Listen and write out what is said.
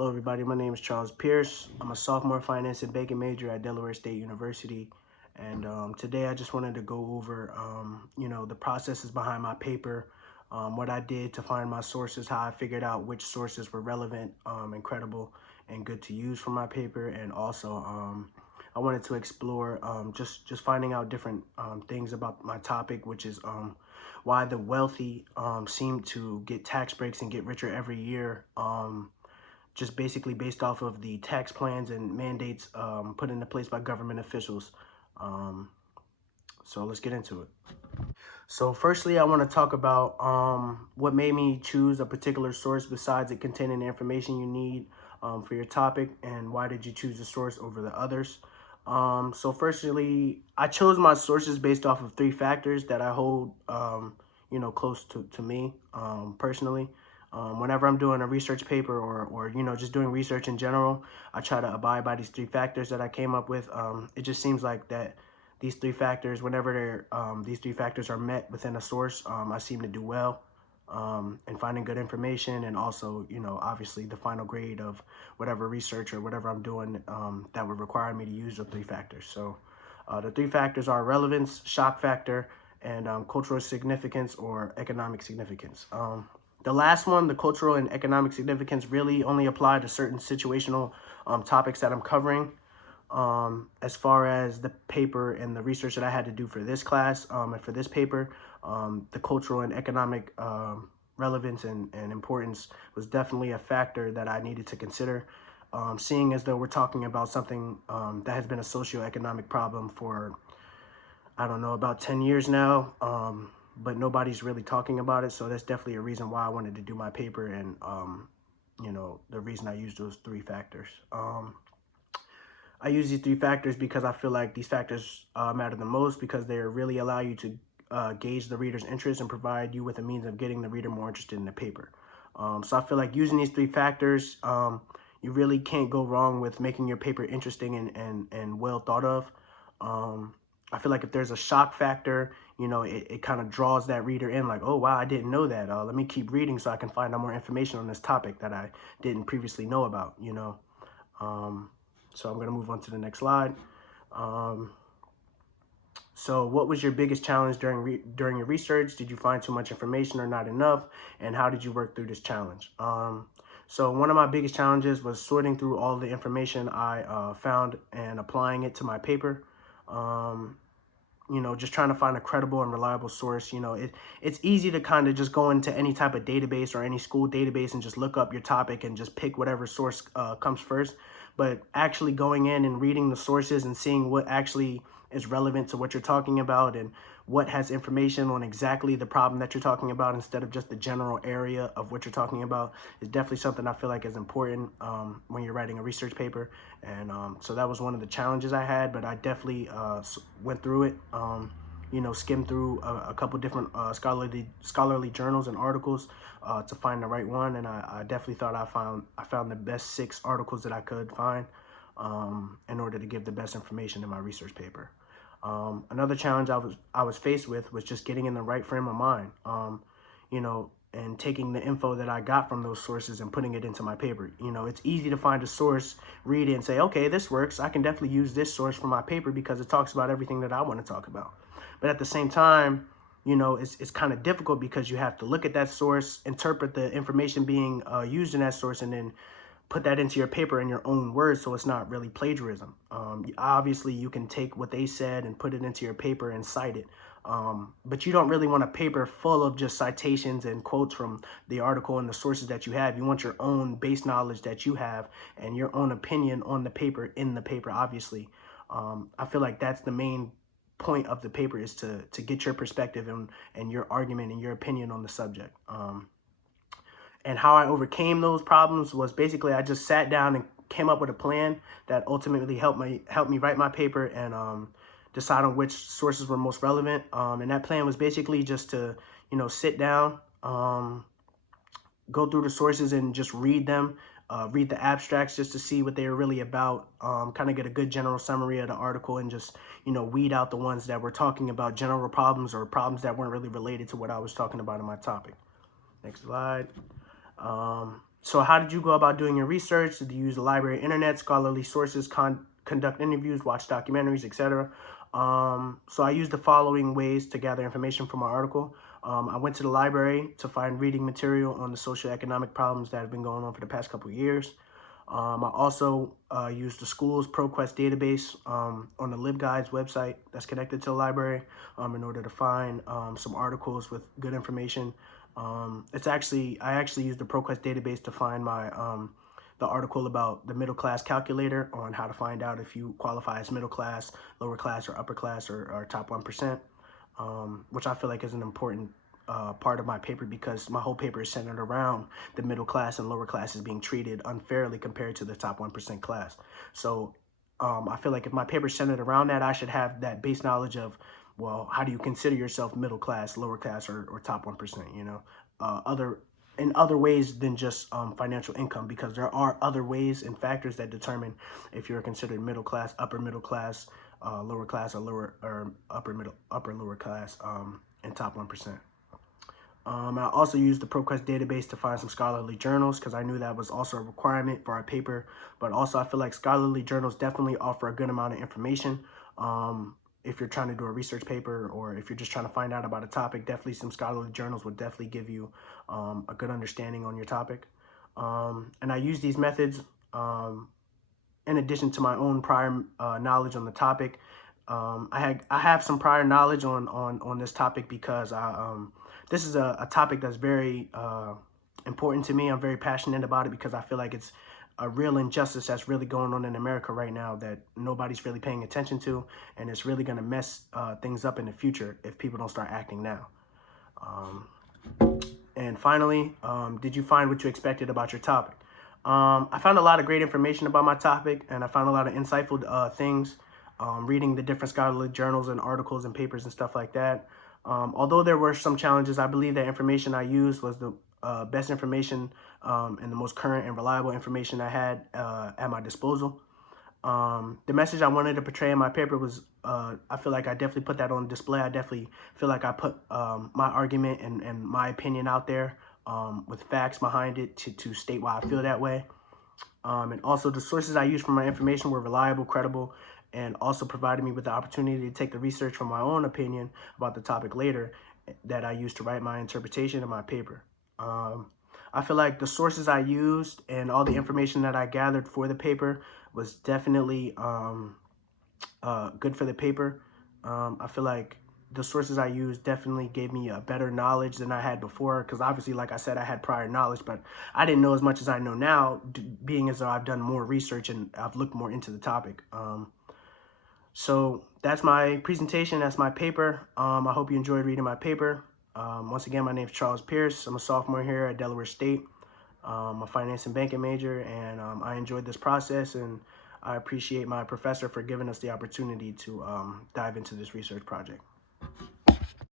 Hello everybody, my name is Charles Pierce. I'm a sophomore finance and banking major at Delaware State University. And today I just wanted to go over, the processes behind my paper, what I did to find my sources, how I figured out which sources were relevant, and credible, and good to use for my paper. And also, I wanted to explore just finding out different things about my topic, which is why the wealthy seem to get tax breaks and get richer every year. Just basically based off of the tax plans and mandates put into place by government officials. Um, so let's get into it. So firstly, I want to talk about what made me choose a particular source besides it containing the information you need for your topic, and why did you choose the source over the others. So firstly, I chose my sources based off of three factors that I hold, close to me personally. Whenever I'm doing a research paper or just doing research in general, I try to abide by these three factors that I came up with. It just seems like that these three factors, whenever these three factors are met within a source, I seem to do well in finding good information, and also, obviously the final grade of whatever research or whatever I'm doing that would require me to use the three factors. So the three factors are relevance, shock factor, and cultural significance or economic significance. The last one, the cultural and economic significance, really only apply to certain situational topics that I'm covering. As far as the paper and the research that I had to do for this class and for this paper, the cultural and economic relevance and importance was definitely a factor that I needed to consider. Seeing as though we're talking about something that has been a socioeconomic problem for, I don't know, about 10 years now, but nobody's really talking about it. So that's definitely a reason why I wanted to do my paper, and, the reason I used those three factors. I use these three factors because I feel like these factors matter the most, because they really allow you to gauge the reader's interest and provide you with a means of getting the reader more interested in the paper. So I feel like using these three factors, you really can't go wrong with making your paper interesting and well thought of. I feel like if there's a shock factor, it kind of draws that reader in, like, oh, wow, I didn't know that. Let me keep reading so I can find out more information on this topic that I didn't previously know about, So I'm going to move on to the next slide. So what was your biggest challenge during your research? Did you find too much information or not enough? And how did you work through this challenge? So one of my biggest challenges was sorting through all the information I found and applying it to my paper. Just trying to find a credible and reliable source. It's easy to kind of just go into any type of database or any school database and just look up your topic and just pick whatever source comes first. But actually going in and reading the sources and seeing what actually is relevant to what you're talking about, and what has information on exactly the problem that you're talking about instead of just the general area of what you're talking about, is definitely something I feel like is important when you're writing a research paper. And so that was one of the challenges I had, but I definitely went through it. Skimmed through a couple different scholarly journals and articles to find the right one, and I definitely thought I found the best 6 articles that I could find in order to give the best information in my research paper. Another challenge I was faced with was just getting in the right frame of mind, and taking the info that I got from those sources and putting it into my paper. It's easy to find a source, read it, and say, okay, this works. I can definitely use this source for my paper because it talks about everything that I want to talk about. But at the same time, it's kind of difficult because you have to look at that source, interpret the information being used in that source, and then put that into your paper in your own words, so it's not really plagiarism. Obviously, you can take what they said and put it into your paper and cite it, but you don't really want a paper full of just citations and quotes from the article and the sources that you have. You want your own base knowledge that you have and your own opinion on the paper in the paper, obviously. I feel like that's the main point of the paper, is to get your perspective and your argument and your opinion on the subject. And how I overcame those problems was basically I just sat down and came up with a plan that ultimately helped me write my paper and decide on which sources were most relevant. And that plan was basically just to, sit down, go through the sources and just read them, read the abstracts just to see what they were really about, kind of get a good general summary of the article, and just, weed out the ones that were talking about general problems or problems that weren't really related to what I was talking about in my topic. Next slide. So how did you go about doing your research? Did you use the library, internet, scholarly sources, conduct interviews, watch documentaries, etc.? So I used the following ways to gather information from my article. I went to the library to find reading material on the socioeconomic problems that have been going on for the past couple of years. I also used the school's ProQuest database on the LibGuides website that's connected to the library in order to find some articles with good information. I actually used the ProQuest database to find my the article about the middle class calculator on how to find out if you qualify as middle class, lower class, or upper class, or top 1%, which I feel like is an important part of my paper because my whole paper is centered around the middle class and lower classes being treated unfairly compared to the top 1% class. So I feel like if my paper is centered around that, I should have that base knowledge of, well, how do you consider yourself middle class, lower class, or top 1%, you know, in other ways than just financial income, because there are other ways and factors that determine if you're considered middle class, upper middle class, lower class, or upper lower class, and top 1%. I also used the ProQuest database to find some scholarly journals because I knew that was also a requirement for our paper. But also, I feel like scholarly journals definitely offer a good amount of information. If you're trying to do a research paper or if you're just trying to find out about a topic, definitely some scholarly journals would definitely give you a good understanding on your topic. And I use these methods in addition to my own prior knowledge on the topic. I have some prior knowledge on this topic because this is a topic that's very important to me. I'm very passionate about it because I feel like it's a real injustice that's really going on in America right now that nobody's really paying attention to, and it's really going to mess things up in the future if people don't start acting now. And finally, did you find what you expected about your topic? I found a lot of great information about my topic, and I found a lot of insightful things reading the different scholarly journals and articles and papers and stuff like that. Although there were some challenges, I believe that information I used was the best information and the most current and reliable information I had at my disposal. The message I wanted to portray in my paper was, I feel like I definitely put that on display. I definitely feel like I put my argument and my opinion out there with facts behind it to state why I feel that way. And also the sources I used for my information were reliable, credible, and also provided me with the opportunity to take the research from my own opinion about the topic later that I used to write my interpretation of my paper. I feel like the sources I used and all the information that I gathered for the paper was definitely good for the paper. I feel like the sources I used definitely gave me a better knowledge than I had before, because obviously, like I said, I had prior knowledge, but I didn't know as much as I know now, being as though I've done more research and I've looked more into the topic. So that's my presentation. That's my paper. I hope you enjoyed reading my paper. Once again, my name is Charles Pierce. I'm a sophomore here at Delaware State. I'm a finance and banking major, and I enjoyed this process, and I appreciate my professor for giving us the opportunity to dive into this research project.